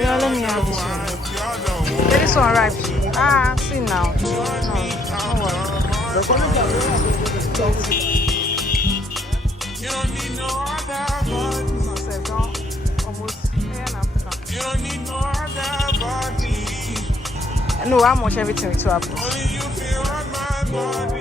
Yeah, let me have this one. Get this one right. Ah, see now. You don't need no other body. You don't need no other body. No, how much everything to happen? Only you feel on my body.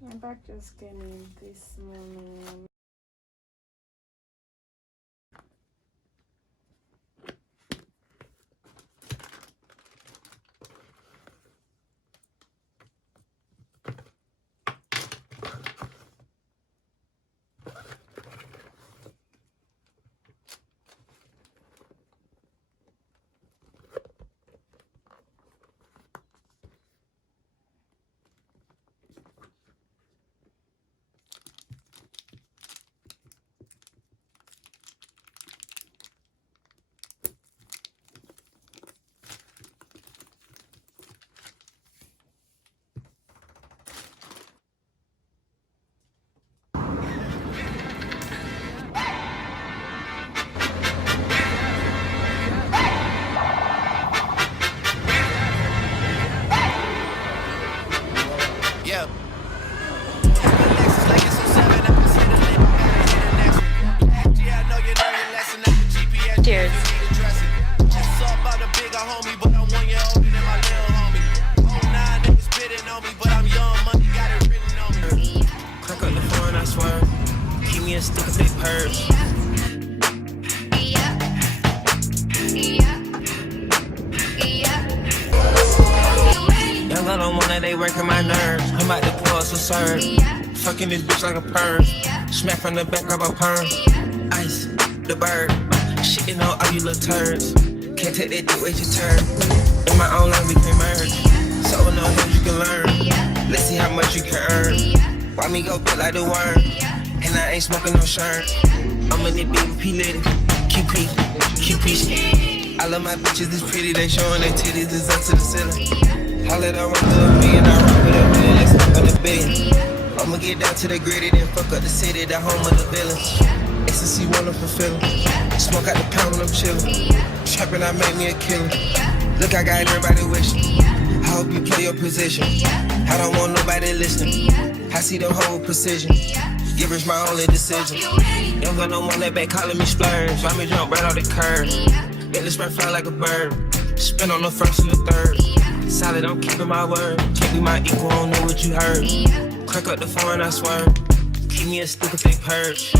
My back just came in this morning. Cheers. Crack up the phone, I swear. Keep me a stick of big purse. Young, I don't wanna, they working my nerves. I'm out to pour some serve. Fucking this bitch like a perm. Smack from the back of a perm. Ice, the bird. Shitting on all you little turds. Can't take that dick, wait your turn. In my own lane, we can merge. So no help you can learn. Let's see how much you can earn. Why me go put like the worm? And I ain't smoking no shirt. I'm in it big P-Litty. QP. I love my bitches, this pretty. They showing their titties, it's up to the ceiling. Holla, I run through a million, I run with a million, let's up on the billion. I'ma get down to the gritty, then fuck up the city, the home of the villains. Ecstasy wanna fulfill them. Smoke out the pound when I'm chillin'. Trappin', I make me a killer. Look, I got everybody wishing. I hope you play your position. I don't want nobody listening. I see the whole precision. Givers my only decision. Don't got no one that back calling me splurge. Let me jump right off the curb. Let the spread fly like a bird. Spin on the first and the third. Solid, I'm keeping my word. Can't be my equal, I don't know what you heard. Crack up the phone, I swear. Keep me a stupid fake purge.